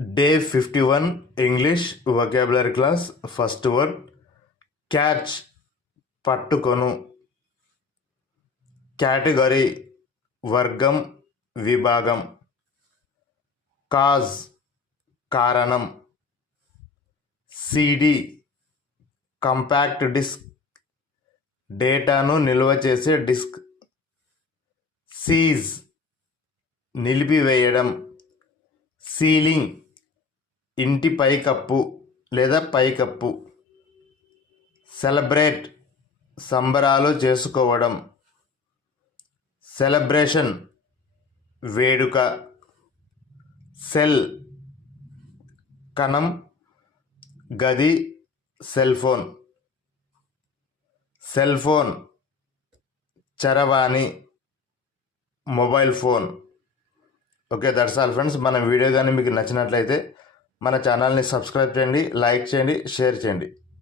Day 51 English vocabulary class. First word catch, పట్టుకొను. Category వర్గం విభాగం. Cause కారణం. CD కంపాక్ట్ డిస్క్ డేటాను నిల్వ చేసే డిస్క్. సీజ్ నిలిపివేయడం. సీలింగ్ ఇంటి పైకప్పు లేదా పైకప్పు. సెలబ్రేట్ సంబరాలు చేసుకోవడం. సెలబ్రేషన్ వేడుక. సెల్ కణం గది సెల్ ఫోన్. సెల్ ఫోన్ చరవాణి mobile phone. Okay, that's all friends. మన వీడియో కానీ మీకు నచ్చినట్లయితే మన ఛానల్ని సబ్స్క్రైబ్ చేయండి, లైక్ చేయండి, షేర్ చేయండి.